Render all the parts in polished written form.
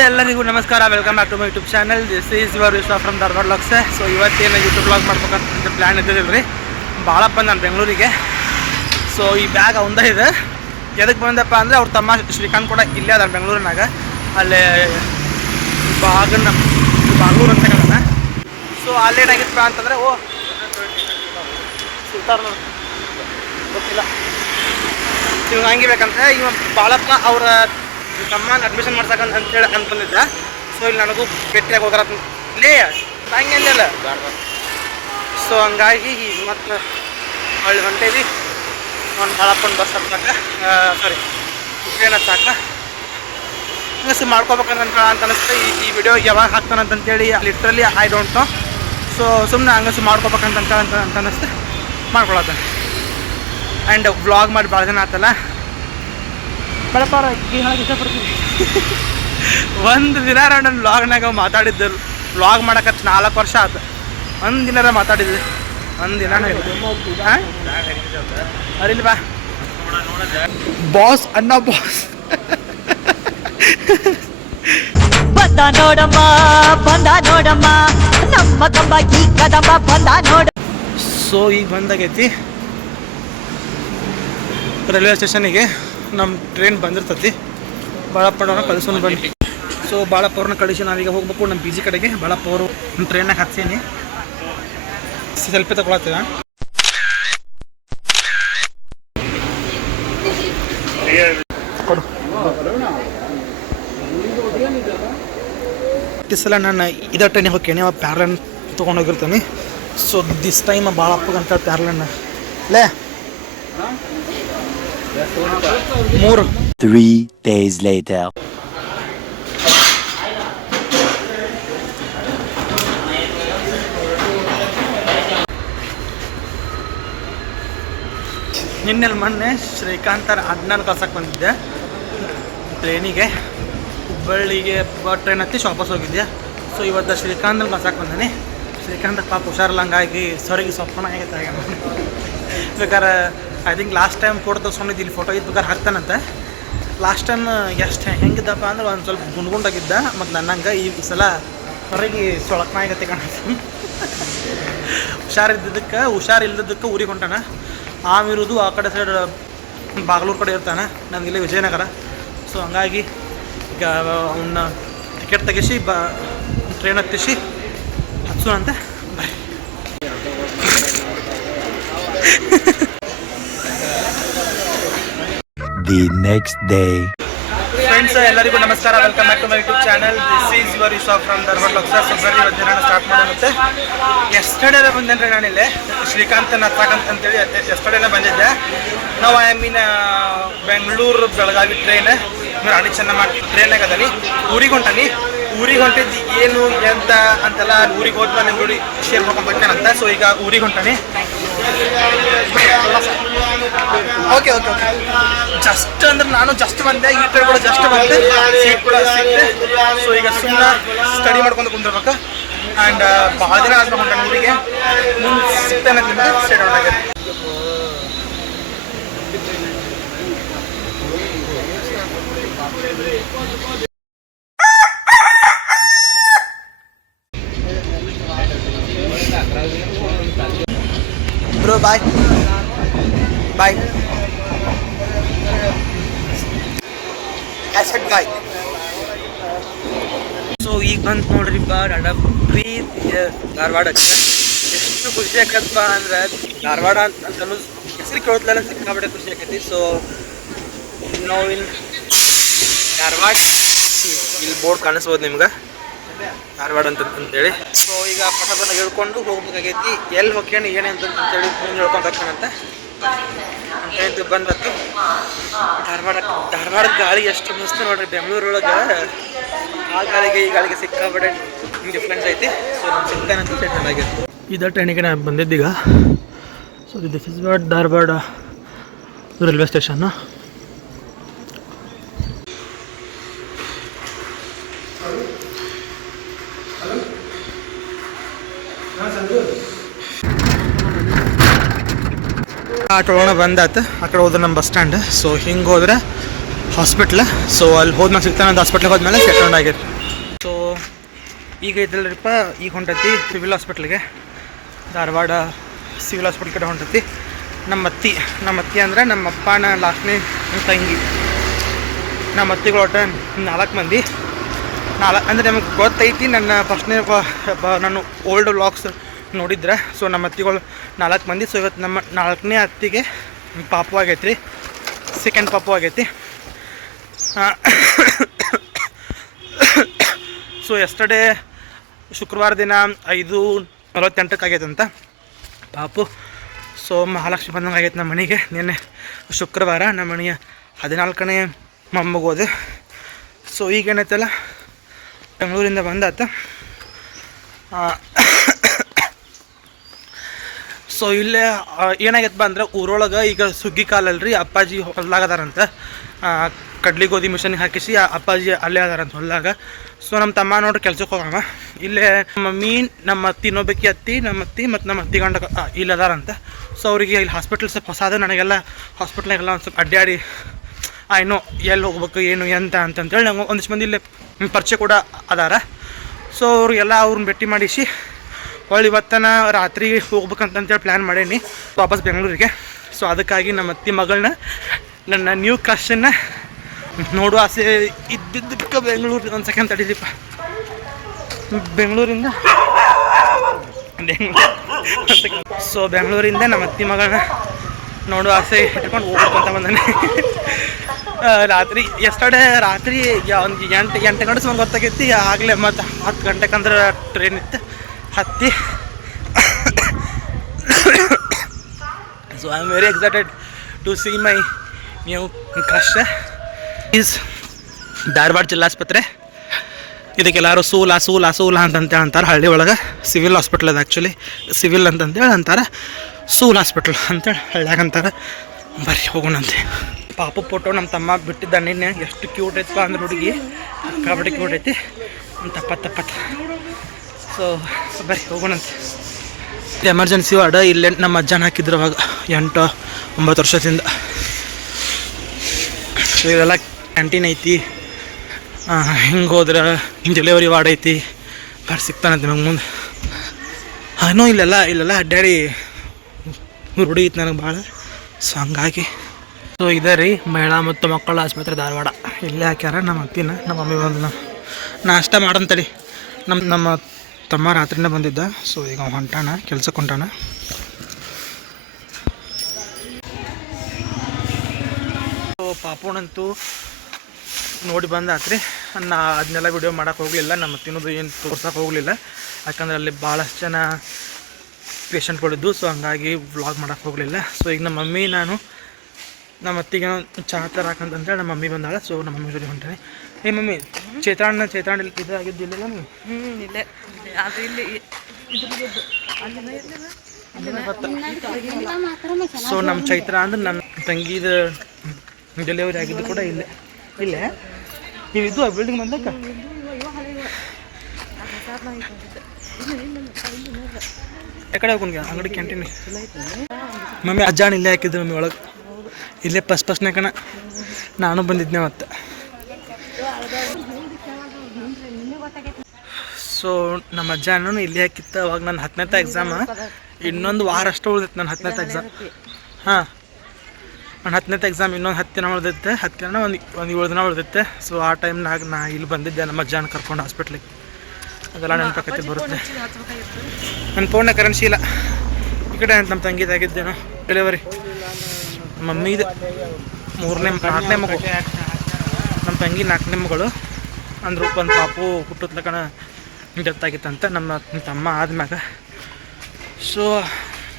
ಎಲ್ಲರಿಗೂ ನಮಸ್ಕಾರ, welcome back to my YouTube channel. This is your Vishwa from Dharwad vlogs. So ಇವತ್ತೇನು YouTube vlog ಮಾಡ್ಬೇಕಂತ plan ಇದ್ದಿಲ್ಲ ರೀ. ಭಾಳ ಬಂದು ನಾನು ಬೆಂಗಳೂರಿಗೆ. ಸೊ ಈ ಬ್ಯಾಗ್ ಅವಂದ ಇದೆ. ಎದಕ್ಕೆ ಬಂದಪ್ಪ ಅಂದರೆ ಅವ್ರ ತಮ್ಮ ಶ್ರೀಕಾಂತ್ ಕೂಡ ಇಲ್ಲೇ ಅದ ಬೆಂಗಳೂರಿನಾಗ. ಅಲ್ಲೇ ಬಾಗಲೂರು ಅಂತ ಹೇಳೋಣ. ಸೊ ಅಲ್ಲೇನಾಗಿತ್ತಪ್ಪ ಅಂತಂದರೆ ಸುಲ್ತಾನ ಗೊತ್ತಿಲ್ಲ ಇವಾಗ ಹಂಗೆ ಬೇಕಂದ್ರೆ ಇವ ಬಾಳಪ್ಪ ಅವರ ತಮ್ಮನ ಅಡ್ಮಿಷನ್ ಮಾಡ್ಸಕಂತ ಅಂತೇಳಿ ಅನ್ಕೊಂಡಿದ್ದ. ಸೊ ಇಲ್ಲಿ ನನಗೂ ಭೇಟಿಯಾಗಿ ಹೋದ್ರ ಲೇ ಹಂಗೆ ಅಂದಿಲ್ಲ. ಸೊ ಹಂಗಾಗಿ ಮತ್ತು ಒಳ್ಳೆ ಹೊಂಟೇವಿ. ಒಂದು ಬಾಳಪ್ಪನ ಬಸ್ ಹತ್ತಾಕ ಸಾರಿ ಟ್ರೈನ್ ಹತ್ತಾಕ ಹಂಗೆ ಮಾಡ್ಕೋಬೇಕಂತ ಅನಿಸ್ತು. ಈ ವಿಡಿಯೋ ಯಾವಾಗ ಹಾಕ್ತಾನಂತಂತೇಳಿ literally I don't know. So ಸುಮ್ಮನೆ ಹಂಗಸು ಮಾಡ್ಕೋಬೇಕಂತ ಅನ್ನಿಸ್ತು, ಮಾಡ್ಕೊಳತ್ತ. ಆ್ಯಂಡ್ ವ್ಲಾಗ್ ಮಾಡಿ ಭಾಳ ಜನ ಆತಲ್ಲ ಬೇಡಪ್ಪ ಹೇಳಕ್ಕೆ ಇಷ್ಟಪಡ್ತೀನಿ. ಒಂದು ದಿನ ನನ್ನ ವ್ಲಾಗ್ನಾಗ ಮಾತಾಡಿದ್ದರು. ವ್ಲಾಗ್ ಮಾಡಕ್ಕೆ 4 ವರ್ಷ ಆಯ್ತು. ಒಂದು ದಿನ ಮಾತಾಡಿದ್ವಿ, ಒಂದು ದಿನ ಅರಿಲ್ಲ ಬಾ ಬಾಸ್ ಅಣ್ಣ ಬಾಸ್ ಬಂದ ನೋಡಮ್ಮ ಬಂದ ನೋಡಮ್ಮ ನಮ್ಮ ಕಂಬ ಈ ಕದಂಬ ಬಂದ ನೋಡ. ಸೊ ಈಗ ಬಂದಾಗೈತಿ ರೈಲ್ವೆ ಸ್ಟೇಷನಿಗೆ. ನಮ್ಮ ಟ್ರೈನ್ ಬಂದಿರ್ತೈತಿ. ಬಾಳಪ್ಪನವ್ರನ್ನ ಕಳಿಸೋನು ಬನ್ನಿ. ಸೊ ಬಾಳಪ್ಪವ್ರನ್ನ ಕಳಿಸಿ ನಾವೀಗ ಹೋಗ್ಬೇಕು ನಮ್ಮ ಪಿ ಜಿ ಕಡೆಗೆ. ಬಾಳಪ್ಪ ಅವರು ನಮ್ಮ ಟ್ರೈನಾಗ ಹತ್ಸೀನಿ. ಸೆಲ್ಫಿ ತಗೊಳತ್ತೀವ. ಕೊಡು. ಈ ಸಲ ನಾನು ಇದೇ ಟ್ರೈನಿಗೆ ಹೋಗ್ತೀನಿ. ಪ್ಯಾರ್ಲನ್ ತೊಗೊಂಡೋಗಿರ್ತೀನಿ. ಸೊ ದಿಸ್ ಟೈಮ್ ಬಾಳಪ್ಪಗಂತ ಪ್ಯಾರ್ಲನ್ ಲೇ 3 days later. ನಿನ್ನೆಲ್ಲಿ ಮೊನ್ನೆ ಶ್ರೀಕಾಂತರ ಅಣ್ಣನ ಕಳ್ಸಕ್ಕೆ ಬಂದಿದ್ದೆ ಟ್ರೈನಿಗೆ. ಹುಬ್ಬಳ್ಳಿಗೆ ಟ್ರೈನ್ ಹತ್ತಿ ವಾಪಸ್ ಹೋಗಿದ್ದೆ. ಸೊ ಇವತ್ತು ಶ್ರೀಕಾಂತನ ಕಳ್ಸಕ್ಕೆ ಬಂದಾನೆ. ಶ್ರೀಕಾಂತ ಪಾಪ ಹುಷಾರಿಲ್ಲ, ಹಂಗಾಗಿ ಸರಿಗೆ ಸೊಪ್ಪನ ಆಗೈತೆ. ಬೇಕಾದ್ರೆ I think last time photo ತೋರಿಸ್ಕೊಂಡಿದ್ದು ಇಲ್ಲಿ ಫೋಟೋ ಇದ್ದು ಬೇಕಾದ್ರೆ ಹಾಕ್ತಾನಂತೆ. ಲಾಸ್ಟ್ ಟೈಮ್ ಎಷ್ಟು ಹೆಂಗಿದ್ದಪ್ಪ ಅಂದ್ರೆ ಒಂದು ಸ್ವಲ್ಪ ಗುಂಡ್ಗುಂಡಾಗಿದ್ದ ಮತ್ತು ನನ್ನಂಗೆ. ಈ ಸಲ ಹೊರಗೆ ಸೊಳಕ್ನ ಆಗತ್ತೆ ಕಾಣುತ್ತೆ. ಹುಷಾರಿಲ್ಲದಕ್ಕೆ ಊರಿಗೆ ಹೊಂಟಾನ. ಆಮಿರೋದು ಆ ಕಡೆ ಸೈಡ್ ಬಾಗಲೂರು ಕಡೆ ಇರ್ತಾನೆ, ನನಗಿಲ್ಲ ವಿಜಯನಗರ. ಸೊ ಹಂಗಾಗಿ ಈಗ ಅವನ್ನ ಟಿಕೆಟ್ ತೆಗಿಸಿ ಟ್ರೈನ್ ಹತ್ತಿಸಿ ಹತ್ಸೋಣಂತೆ. Bye. The next day. Friends ಎಲ್ಲರಿಗೂ ನಮಸ್ಕಾರ, welcome back to my YouTube channel. This is your Vishwa from Dharwad vlogs. So ಬರೀ ಇವತ್ತು ದಿನ ಸ್ಟಾರ್ಟ್ ಮಾಡೋಣಂತೆ. ಎಸ್ಟರ್ಡೇನೇ ಬಂದೇನೆ ನಾನಿಲ್ಲಿ ಶ್ರೀಕಾಂತನ ಹತ್ತಾಕಂತೇಳಿ. ಎಸ್ಟರ್ಡೇನೇ ಬಂದಿದ್ದೆ. ನಾವು I mean Bengaluru Belagavi train Rani Chennamma ಟ್ರೈನಾಗ ಅದೀನಿ. ಊರಿಗೆ ಹೊಂಟಾನಿ. ಊರಿಗೆ ಹೊಂಟಿದ್ದು ಏನು ಎಂತ ಅಂತೆಲ್ಲ ಊರಿಗೆ ಹೋದ್ಮೇಲೆ ನಿಮ್ಮ ನೋಡಿ ಶೇರ್ ಮಾಡ್ಕೊಂಡ್ಬರ್ತೇನಂತ. ಸೊ ಈಗ ಊರಿಗೆ ಹೊಂಟಾನಿ. ಓಕೆ ಓಕೆ ಓಕೆ ಜಸ್ಟ್ ಅಂದ್ರೆ ನಾನು ಜಸ್ಟ್ ಬಂದೆ. ಈ ಟ್ರೈನ್ ಕೂಡ ಜಸ್ಟ್ ಬಂದೆ. ಸೀಟ್ ಕೂಡ ಸಿಕ್ತೆ. ಸೊ ಈಗ ಸುಮ್ಮನೆ ಸ್ಟಡಿ ಮಾಡ್ಕೊಂಡು ಕುಂದಿರ್ಬೇಕು. ಆ್ಯಂಡ್ ಭಾಳ ದಿನ ಆದ್ಮೇಲೆ ಹೊಂಟಾನೆ ಊರಿಗೆ. ಮುಂದೆ ಸಿಗ್ತಾನೆ ಸ್ಟೇಟ್ ಒಳಗೆ. ಬ್ರೋ ಬಾಯ್ ಬಾಯ್ ಆ್ಯಸೆಟ್ ಬಾಯ್. ಸೊ ಈಗ ಬಂತು ನೋಡ್ರಿ ಪ್ರೀ ಧಾರವಾಡಕ್ಕೆ. ಎಷ್ಟು ಖುಷಿ ಆಕತ್ತಪ್ಪ ಅಂದ್ರೆ ಧಾರವಾಡ ಅಂತ ಹೆಸರು ಕೇಳತ್ಲೆಲ್ಲ ಸಿಕ್ಕಾಬಿಟ್ಟೆ ಖುಷಿ ಆಕೈತಿ. ಸೊ ನಾವು ಇನ್ ಧಾರವಾಡ ಇಲ್ಲಿ ಬೋರ್ಡ್ ಕಾಣಿಸ್ಬೋದು ನಿಮ್ಗೆ, ಧಾರವಾಡ ಅಂತೇಳಿ. ಸೊ ಈಗ ಪಟಪಟ ಹೇಳ್ಕೊಂಡು ಹೋಗ್ಬೇಕಾಗೈತಿ. ಎಲ್ಲಿ ಹೋಗ್ಯಾನ ಏನೇ ಅಂತೇಳಿ ಮುಂದೆ ಹೇಳ್ಕೊಂಡು ಹೋಗ್ತಾನಂತ ಅಂತ ಬಂದತ್ತು. ಧಾರವಾಡ ಗಾಳಿ ಎಷ್ಟು ಮಸ್ತ್ ನೋಡ್ರಿ. ಬೆಂಗಳೂರೊಳಗೆ ಆ ಗಾಳಿಗೆ ಈ ಗಾಳಿಗೆ ಸಿಕ್ಕಾಬಿಟ್ಟೆ ಡಿಫ್ರೆನ್ಸ್ ಐತಿ. ಸೊ ನಮ್ಗೆ ಸಿಗ್ತಾನಂತ ಚೆನ್ನಾಗಿತ್ತು. ಇದೇ ಟ್ರೈನಿಗೆ ನಾನು ಬಂದಿದ್ದೀಗ. So this is what Dharwad railway station. Auto ಬಂದಾತು. ಆ ಕಡೆ ಹೋದ್ರೆ ನಮ್ಮ ಬಸ್ ಸ್ಟ್ಯಾಂಡ್. ಸೊ ಹಿಂಗೆ ಹೋದ್ರೆ ಹಾಸ್ಪಿಟ್ಲ. ಸೊ ಅಲ್ಲಿ ಹೋದ್ಮೇಲೆ ಸಿಗ್ತಾನೆ ಅಂತ ಹಾಸ್ಪಿಟ್ಲಿಗೆ ಹೋದ್ಮೇಲೆ ಸೆಟೌಂಡ್ ಆಗಿರಿ. ಸೊ ಈಗ ಐತಲ್ರಿಪ್ಪ, ಈಗ ಹೊಂಟೈತಿ ಸಿವಿಲ್ ಹಾಸ್ಪಿಟ್ಲಿಗೆ, ಧಾರವಾಡ ಸಿವಿಲ್ ಹಾಸ್ಪಿಟ್ಲ್ ಕಡೆ ಹೊಂಟೈತಿ. ನಮ್ಮ ಅತ್ತಿ ಅಂದ್ರೆ ನಮ್ಮ ಅಪ್ಪನ ಲಾಸ್ಟ್ನೇ ತಂಗಿ. ನಮ್ಮ ಅತ್ತಿಗಳು ಒಟ್ಟು 4 ಮಂದಿ. ಅಂದರೆ ನಮಗೆ ಗೊತ್ತೈತಿ, ನನ್ನ ಫಸ್ಟ್ನೇ ನಾನು ಓಲ್ಡ್ ವ್ಲಾಗ್ಸ್ ನೋಡಿದ್ರೆ. ಸೊ ನಮ್ಮ ಅತ್ತಿಗಳು 4 ಮಂದಿ. ಸೊ ಇವತ್ತು ನಮ್ಮ 4ನೇ ಅತ್ತಿಗೆ ಪಾಪು ಆಗೈತೆ ರೀ, ಸೆಕೆಂಡ್ ಪಾಪು ಆಗೈತಿ. ಸೊ ಎಸ್ಟರ್ಡೇ ಶುಕ್ರವಾರ ದಿನ 5:48 ಆಗೈತಂತ ಪಾಪು. ಸೊ ಮಹಾಲಕ್ಷ್ಮಿ ಬಂದಂಗೆ ಆಗೈತೆ ನಮ್ಮ ಮನೆಗೆ. ನಿನ್ನೆ ಶುಕ್ರವಾರ ನಮ್ಮ ಮನೆಯ 14ನೇ ಮೊಮ್ಮಗೋದು. ಸೊ ಈಗೇನೈತಲ್ಲ, ಬೆಂಗಳೂರಿಂದ ಬಂದಾತ. ಸೊ ಇಲ್ಲೇ ಏನಾಗೈತಪ್ಪ ಅಂದ್ರೆ, ಊರೊಳಗೆ ಈಗ ಸುಗ್ಗಿ ಕಾಲಲ್ರಿ, ಅಪ್ಪಾಜಿ ಹೊಲ್ದಾಗದಾರಂತ. ಕಡ್ಲಿ ಗೋಧಿ ಮಿಷನ್ಗೆ ಹಾಕಿಸಿ ಅಪ್ಪಾಜಿ ಅಲ್ಲೇ ಅದಾರಂತ ಹೊಲ್ದಾಗ. ಸೊ ನಮ್ಮ ತಮ್ಮ ನೋಡ್ರಿ ಕೆಲ್ಸಕ್ಕೆ ಹೋಗವ. ಇಲ್ಲೇ ಮಮ್ಮಿ, ನಮ್ಮ ಅತ್ತಿ, ಇನ್ನೊಬ್ಬಕ್ಕಿ ಅತ್ತಿ, ನಮ್ಮ ಅತ್ತಿ ಮತ್ತು ನಮ್ಮ ಅತ್ತಿ ಗಂಡ ಇಲ್ಲಿ ಅದಾರಂತ. ಸೊ ಅವರಿಗೆ ಇಲ್ಲಿ ಹಾಸ್ಪಿಟ್ಲ್ ಸ್ವಲ್ಪ ಹೊಸಾದ, ನನಗೆಲ್ಲ ಹಾಸ್ಪಿಟ್ಲಾಗೆಲ್ಲ ಒಂದು ಸ್ವಲ್ಪ ಅಡ್ಡಾಡಿ ಏನೋ ಎಲ್ಲಿ ಹೋಗ್ಬೇಕು ಏನು ಎಂತ ಅಂತಂತೇಳಿ ನಂಗೆ ಒಂದಿಷ್ಟು ಮಂದಿ ಇಲ್ಲೇ ಪರಿಚಯ ಕೂಡ ಅದಾರ. ಸೊ ಅವ್ರಿಗೆಲ್ಲ ಅವ್ರನ್ನ ಭೇಟಿ ಮಾಡಿಸಿ ಹೊಳ್ಳಿ ಇವತ್ತನ ರಾತ್ರಿ ಹೋಗ್ಬೇಕಂತಂತೇಳಿ ಪ್ಲ್ಯಾನ್ ಮಾಡೀನಿ ವಾಪಸ್ ಬೆಂಗಳೂರಿಗೆ. ಸೊ ಅದಕ್ಕಾಗಿ ನಮ್ಮ ಅತ್ತಿ ಮಗಳನ್ನ, ನನ್ನ ನ್ಯೂ ಕ್ರಶನ್ನು ನೋಡುವ ಆಸೆ ಇದ್ದಿದ್ದಕ್ಕೆ ಬೆಂಗಳೂರು. ಒಂದು ಸೆಕೆಂಡ್ ತಡೀಲಿಪ್ಪ. ಬೆಂಗಳೂರಿಂದ ಸೊ ಬೆಂಗಳೂರಿಂದ ನಮ್ಮ ಅತ್ತಿ ಮಗಳನ್ನ ನೋಡುವ ಆಸೆ ಇಟ್ಕೊಂಡು ಹೋಗ್ಬೇಕು ಅಂತ ಬಂದಾನೆ. ರಾತ್ರಿ ಎಸ್ಟರ್ಡೇ ರಾತ್ರಿ ಒಂದು 8 ಗಂಟೆ ಸುಮಾರು ಗೊತ್ತಾಗೈತಿ. ಆಗಲೇ ಮತ್ತು 10 ಗಂಟೆಗಂದ್ರೆ ಟ್ರೈನ್ ಇತ್ತು, ಹತ್ತಿ. So I am very excited to see my new crush. Is Dharwad ಜಿಲ್ಲಾಸ್ಪತ್ರೆ. ಇದಕ್ಕೆಲ್ಲರೂ ಸೂಲ ಅಂತಂತೇಳಿ ಅಂತಾರೆ ಹಳ್ಳಿ ಒಳಗೆ. ಸಿವಿಲ್ ಹಾಸ್ಪಿಟ್ಲ್ ಅದು, ಆ್ಯಕ್ಚುಲಿ ಸಿವಿಲ್ ಅಂತಂತೇಳಿ ಅಂತಾರೆ, ಸೂಲ್ ಹಾಸ್ಪಿಟ್ಲ್ ಅಂತೇಳಿ ಹಳ್ಳ್ಯಾಗ ಅಂತಾರೆ. ಬರ್ರಿ ಹೋಗೋಣಂತೆ. ಪಾಪು ಫೋಟೋ ನಮ್ಮ ತಮ್ಮ ಬಿಟ್ಟಿದ್ದ ನಿನ್ನೆ. ಎಷ್ಟು ಕ್ಯೂಟ್ ಐತಪ್ಪ ಅಂದ್ರೆ ಹುಡುಗಿ, ಕಬಡ್ಡಿ ಕ್ಯೂಟ್ ಐತಿ. ತಪ್ಪತ್ತು. ಸೊ ಬರ್ರಿ ಹೋಗೋಣಂತೆ. ಎಮರ್ಜೆನ್ಸಿ ವಾರ್ಡ್ ಇಲ್ಲೇ ನಮ್ಮ ಅಜ್ಜನ ಹಾಕಿದ್ರು ಅವಾಗ 8-9 ವರ್ಷದಿಂದ. ಸೊ ಇವೆಲ್ಲ ಕ್ಯಾಂಟೀನ್ ಐತಿ. ಹಿಂಗೆ ಹೋದ್ರೆ ಡೆಲಿವರಿ ವಾರ್ಡ್ ಐತಿ. ಬರ್ರಿ ಸಿಗ್ತಾನಂತೆ ನಂಗೆ ಮುಂದೆ. ಏನೋ ಇಲ್ಲೆಲ್ಲ ಅಡ್ಡಾಡಿ ರೂಢಿ ಐತಿ ನನಗೆ ಭಾಳ. ಸೊ ಹಂಗಾಗಿ ಸೊ ಇದೆ ರೀ ಮಹಿಳಾ ಮತ್ತು ಮಕ್ಕಳ ಆಸ್ಪತ್ರೆ ಧಾರವಾಡ. ಇಲ್ಲೇ ಹಾಕ್ಯಾರ. ನಮ್ಮ ಅತ್ತಿನ ನಮ್ಮ ಮಮ್ಮಿ ಬಂದು ನಾಷ್ಟ ಮಾಡಂತಡಿ. ನಮ್ಮ ತಮ್ಮ ರಾತ್ರಿನೇ ಬಂದಿದ್ದ. ಸೊ ಈಗ ಹೊಂಟಾನ, ಕೆಲ್ಸಕ್ಕೆ ಹೊಂಟಾನ. ಸೊ ಪಾಪುಣಂತೂ ನೋಡಿ ಬಂದಾತ್ರಿ. ನಾ ಅದನ್ನೆಲ್ಲ ವಿಡಿಯೋ ಮಾಡೋಕೆ ಹೋಗಲಿಲ್ಲ, ನಮ್ಮ ತಿನ್ನೋದು ಏನು ತೋರ್ಸೋಕೆ ಹೋಗಲಿಲ್ಲ. ಯಾಕಂದ್ರೆ ಅಲ್ಲಿ ಭಾಳಷ್ಟು ಜನ ಪೇಷಂಟ್ಗಳಿದ್ದು. ಸೊ ಹಂಗಾಗಿ ವ್ಲಾಗ್ ಮಾಡೋಕೆ ಹೋಗಲಿಲ್ಲ. ಸೊ ಈಗ ನಮ್ಮ ಮಮ್ಮಿ, ನಾನು ನಮ್ಮ ಅತ್ತಿಗೆ ಚಹಾ ತರಾಕಂತಂತೇಳಿ ನಮ್ಮ ಮಮ್ಮಿ ಬಂದಾಳ. ಸೊ ನಮ್ಮ ಮಮ್ಮಿ ಜೊತೆ ಹೊಂಟೇನೆ. ಮಮ್ಮಿ ಚೈತ್ರಾಣ್ಣ ಇದಾಗಿದ್ದಿಲ್ಲ ನೀವು? ಇಲ್ಲೇ ಅದು ಇಲ್ಲಿ ಸೊ ನಮ್ಮ ಚೈತ್ರ ಅಂದ್ರೆ ನನ್ನ ತಂಗಿದ ಡೆಲಿವರಿ ಆಗಿದ್ದು ಕೂಡ ಇಲ್ಲೇ ನೀವು ಇದ್ದು ಬಿಲ್ಡಿಂಗ್ ಬಂದಕ್ಕ. ಎಕಡೆ ಹೋಗೋಣ ಅಂಗಡಿ ಕ್ಯಾಂಟೀನ್. ಮಮ್ಮಿ ಅಜ್ಜಾಣ ಇಲ್ಲೇ ಹಾಕಿದ್ರು ಮಮ್ಮಿ ಒಳಗೆ. ಇಲ್ಲೇ ಫಸ್ಟ್ನೇ ಕಣ ನಾನು ಬಂದಿದ್ದೆ ಮತ್ತು. ಸೊ ನಮ್ಮ ಅಜ್ಜಾನು ಇಲ್ಲೇ ಹಾಕಿತ್ತು. ಅವಾಗ ನನ್ನ 10ನೇ ಎಕ್ಸಾಮ್ ಇನ್ನೊಂದು ವಾರ ಅಷ್ಟು ಉಳಿದೈತೆ. ನನ್ನ 10ನೇ ಎಕ್ಸಾಮ್ ನನ್ನ 10ನೇ ಎಕ್ಸಾಮ್ ಇನ್ನೊಂದು 10 ದಿನ ಉಳಿದೈತೆ. 10 ದಿನ ಒಂದು 7 ದಿನ ಉಳಿದೈತೆ. ಸೊ ಆ ಟೈಮ್ನಾಗ ನಾ ಇಲ್ಲಿ ಬಂದಿದ್ದೆ ನಮ್ಮ ಅಜ್ಜಾನ ಕರ್ಕೊಂಡು ಹಾಸ್ಪಿಟ್ಲಿಗೆ. ಅದೆಲ್ಲ ನೆನಪಕ್ಕತ್ತೆ ಬರುತ್ತೆ. ನನ್ನ ಫೋನ್ನಾಗ ಕರೆನ್ಸಿ ಇಲ್ಲ. ಈ ಕಡೆ ನಮ್ಮ ತಂಗಿದಾಗಿದ್ದೇನೋ ಡೆಲಿವರಿ. ಮಮ್ಮಿದು 4ನೇ ಮಗಳು, ನಮ್ಮ ತಂಗಿ 4ನೇ ಮಗಳು. ಅಂದ್ರು ಒಂದು ಪಾಪು ಹುಟ್ಟುತ್ತಲಕಣ ಡೆತ್ ಆಗಿತ್ತಂತ ನಮ್ಮ ತಮ್ಮ ಆದ್ಮ್ಯಾಗ. So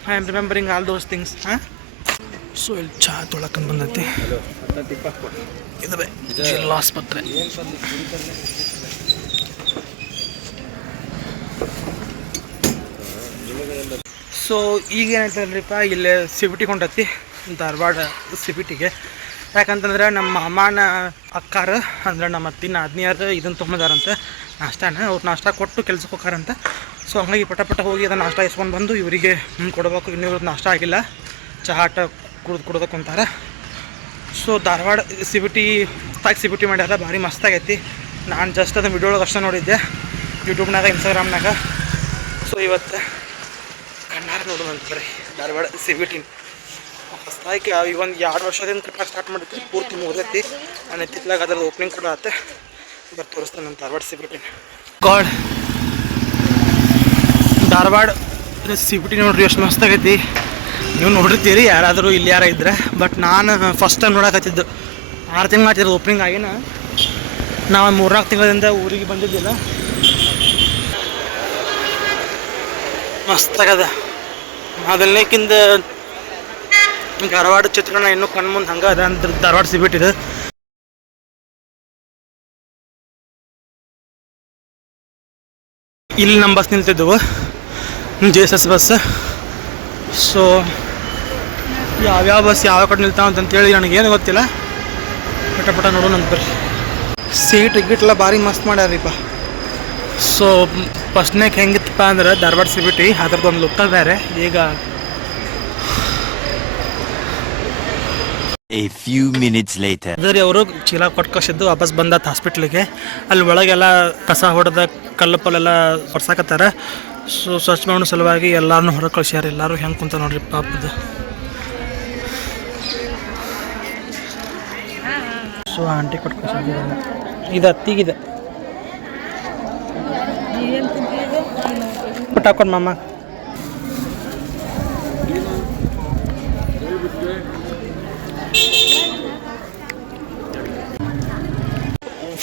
I am remembering all those things. So ಇಲ್ಲಿ ಚಹಾ ತೊಳಕಂದು ಬಂದೈತಿ. ಇದು ಜಿಲ್ಲಾ ಆಸ್ಪತ್ರೆ. ಸೊ ಈಗೇನಾಯ್ತಲ್ರಿಪ್ಪ, ಇಲ್ಲೇ ಸಿಬಿಟಿ ಹೊಂಟೈತಿ ಧಾರವಾಡ ಸಿಬಿಟಿಗೆ. ಯಾಕಂತಂದ್ರೆ ನಮ್ಮ ಮಾಮನ ಅಕ್ಕಾರ ಅಂದ್ರೆ ನಮ್ಮ ಅತ್ತಿನ ಆದ್ನಿಯರು ಇದನ್ನು ತೊಗೊಂಬಂದಾರಂತೆ ನಾಷ್ಟಾನ. ಅವ್ರು ನಾಷ್ಟ ಕೊಟ್ಟು ಕೆಲ್ಸಕ್ಕೆ ಹೋಗಾರಂತ. ಸೊ ಹಂಗಾಗಿ ಪಟ ಹೋಗಿ ಅದನ್ನು ನಾಷ್ಟ ಇಸ್ಕೊಂಡು ಬಂದು ಇವರಿಗೆ ಕೊಡಬೇಕು. ಇನ್ನೂ ಇವ್ರದ್ದು ನಾಷ್ಟ ಆಗಿಲ್ಲ, ಚಹಾ ಕುಡ್ದು ಕುಂತಾರೆ. So Dharwad C B T ಹೊಸ್ದಾಗಿ ಸಿ ಬಿ ಟಿ ಮಾಡ್ಯಾರ, ಭಾರಿ ಮಸ್ತಾಗೈತಿ. ನಾನು ಜಸ್ಟ್ ಅದನ್ನು ವಿಡಿಯೋ ಒಳಗೆ ಅಷ್ಟೇ ನೋಡಿದ್ದೆ, ಯೂಟ್ಯೂಬ್ನಾಗ ಇನ್ಸ್ಟಾಗ್ರಾಮ್ನಾಗ. ಸೊ ಇವತ್ತು ಕಣ್ಣಾರ ನೋಡೋಣ ಅಂತ ಬರ್ರಿ ಧಾರವಾಡ ಸಿ ಬಿ ಟಿ ಹೊಸ್ದಾಗಿ ಈಗ ಒಂದು 2 ವರ್ಷದಿಂದ ಕಟ್ಟಕ್ಕೆ ಸ್ಟಾರ್ಟ್ ಮಾಡಿದ್ರಿ, ಪೂರ್ತಿ ಮುಗಿದೈತಿ. ನಾನು ಎತ್ತಿತ್ಲಾಗ ಅದ್ರದ್ದು ಓಪನಿಂಗ್ ಕೂಡ ಆಗುತ್ತೆ, ಬರ್ರಿ ತೋರಿಸ್ತೇನೆ ನಮ್ಮ Dharwad C B T. God Dharwad C B T ನೋಡ್ರಿ ಎಷ್ಟು ಮಸ್ತಾಗೈತಿ. ನೀವು ನೋಡಿರ್ತೀರಿ ಯಾರಾದರೂ ಇಲ್ಲಿ ಯಾರ ಇದ್ದರೆ. ಬಟ್ ನಾನು ಫಸ್ಟ್ ಟೈಮ್ ನೋಡಕತ್ತಿದ್ದು, 6 ತಿಂಗಳು ಆಗ್ತಿರೋದು ಓಪನಿಂಗ್ ಆಗಿನ. ನಾವು 3-4 ತಿಂಗಳಿಂದ ಊರಿಗೆ ಬಂದಿದ್ದಿಲ್ಲ. ಮಸ್ತಾಗದ. ಮೊದಲನೇಕಿಂತ ಧಾರವಾಡ ಚಿತ್ರಣ ಇನ್ನೂ ಕಣ್ಮುಂದೆ ಹಂಗೆ ಅದ ಅಂದ್ರೆ ಧಾರವಾಡ ಸಿ ಬಿ ಟಿ ಇದು. ಇಲ್ಲಿ ನಮ್ಮ ಬಸ್ ನಿಲ್ತಿದ್ದವು, JSS ಬಸ್. ಸೊ ಯಾವ್ಯಾವ ಬಸ್ ಯಾವ ಕಡೆ ನಿಲ್ತಾವ ಅಂತೇಳಿ ನನಗೇನು ಗೊತ್ತಿಲ್ಲ. ಪಟ ನೋಡೋಣ ಅಂತ ಬರ್ರಿ. ಸೀಟ್ ಗಿಟ್ಟೆಲ್ಲ ಭಾರಿ ಮಸ್ತ್ ಮಾಡ್ಯಾರೀಪ. ಸೊ ಫಸ್ಟ್ನೇಗೆ ಹೆಂಗಿತ್ತಪ್ಪ ಅಂದ್ರೆ ಧಾರವಾಡ ಸಿ ಬಿ ಟಿ ಅದ್ರದ್ದು ಒಂದು ಲುಕ್ಕ ಬೇರೆ. ಈಗ A few minutes later. ಅದೇ ರೀ ಅವರು ಚೀಲ ಕೊಟ್ಟು ಕಳಿಸಿದ್ದು ವಾಪಸ್ ಬಂದತ್ತು ಹಾಸ್ಪಿಟ್ಲಿಗೆ. ಅಲ್ಲಿ ಒಳಗೆಲ್ಲ ಕಸ ಹೊಡೆದ ಕಲ್ಲು ಪಲ್ಲೆಲ್ಲ ಹೊಡ್ಸಾಕತ್ತಾರ. ಸೊ ಸ್ವಚ್ಛ ಮಾಡೋ ಸಲುವಾಗಿ ಎಲ್ಲರೂ ಹೊರಗೆ ಕಳ್ಸ್ಯಾರ. ಎಲ್ಲರೂ ಹೆಂಗೆ ಕುಂತ ನೋಡ್ರಿ ಪಾಪದ. ಸೊ ಆಂಟಿ ಕೊಟ್ಟು ಕಳ್ಸಿದ್ದಿಲ್ಲ, ಇದು ಅತ್ತಿಗಿದೆ ಕೊಟ್ಟು ಹಾಕೊಂಡು ಮಾಮ.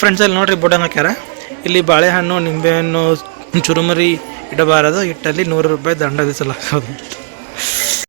ಫ್ರೆಂಡ್ಸ್ ಅಲ್ಲಿ ನೋಡ್ರಿ ಬೋರ್ಡ್ ಹಾಕ್ಯಾರ. ಇಲ್ಲಿ ಬಾಳೆಹಣ್ಣು, ನಿಂಬೆಹಣ್ಣು, ಚುರುಮುರಿ ಇಡಬಾರದು, ಇಟ್ಟಲ್ಲಿ 100 ರೂಪಾಯಿ ದಂಡ ವಿಧಿಸಲಾಗುವುದು.